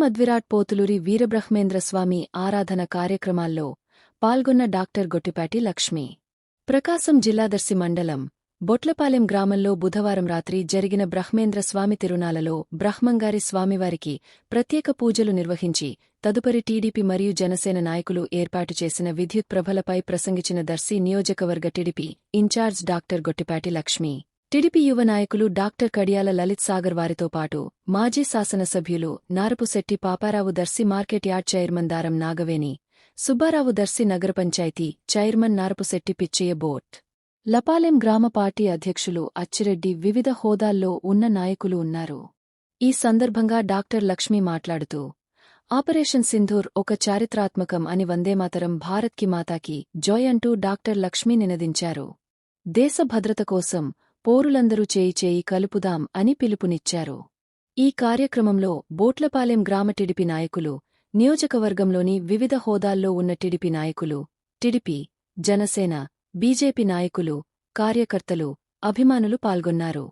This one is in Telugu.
మధ్విరాట్ పోతులూరి వీరబ్రహ్మేంద్ర స్వామి ఆరాధన కార్యక్రమాల్లో పాల్గొన్న డాక్టర్ గొట్టిపాటి లక్ష్మి. ప్రకాశం జిల్లాదర్శి మండలం బొట్లపాలెం గ్రామంలో బుధవారం రాత్రి జరిగిన బ్రహ్మేంద్ర స్వామి తిరునాలలో బ్రహ్మంగారి స్వామివారికి ప్రత్యేక పూజలు నిర్వహించి తదుపరి టీడీపీ మరియు జనసేన నాయకులు ఏర్పాటు చేసిన విద్యుత్ ప్రభలపై ప్రసంగించిన దర్శి నియోజకవర్గ TDP incharge doctor Gottipati Lakshmi. TDP యువ నాయకులు డాక్టర్ కడియాల లలిత్ సాగర్ వారితో పాటు మాజీ శాసనసభ్యులు Narapusetty Paparao Darshi market yard chairman Daram Nagaveni Subbarao Darshi నగర పంచాయతీ చైర్మన్ నారపుశెట్టి పిచ్చయ్య బోట్. లపాలెం గ్రామ పార్టీ అధ్యక్షులు అచ్చిరెడ్డి వివిధ హోదాల్లో ఉన్న నాయకులు ఉన్నారు. ఈ సందర్భంగా డాక్టర్ లక్ష్మి మాట్లాడుతూ ఆపరేషన్ సింధూర్ ఒక చారిత్రాత్మకం అని వందేమాతరం భారత్కి మాతాకి జోయ్ అంటూ డాక్టర్ లక్ష్మి నినదించారు. దేశ భద్రత కోసం పోరులందరూ చేయి చేయి కలుపుదాం అని పిలుపునిచ్చారు. ఈ కార్యక్రమంలో బోట్లపాలెం గ్రామ టిడిపి నాయకులు నియోజకవర్గంలోని వివిధ హోదాల్లో ఉన్న టిడిపి నాయకులు టిడిపి జనసేన బీజేపీ నాయకులు కార్యకర్తలు అభిమానులు పాల్గొన్నారు.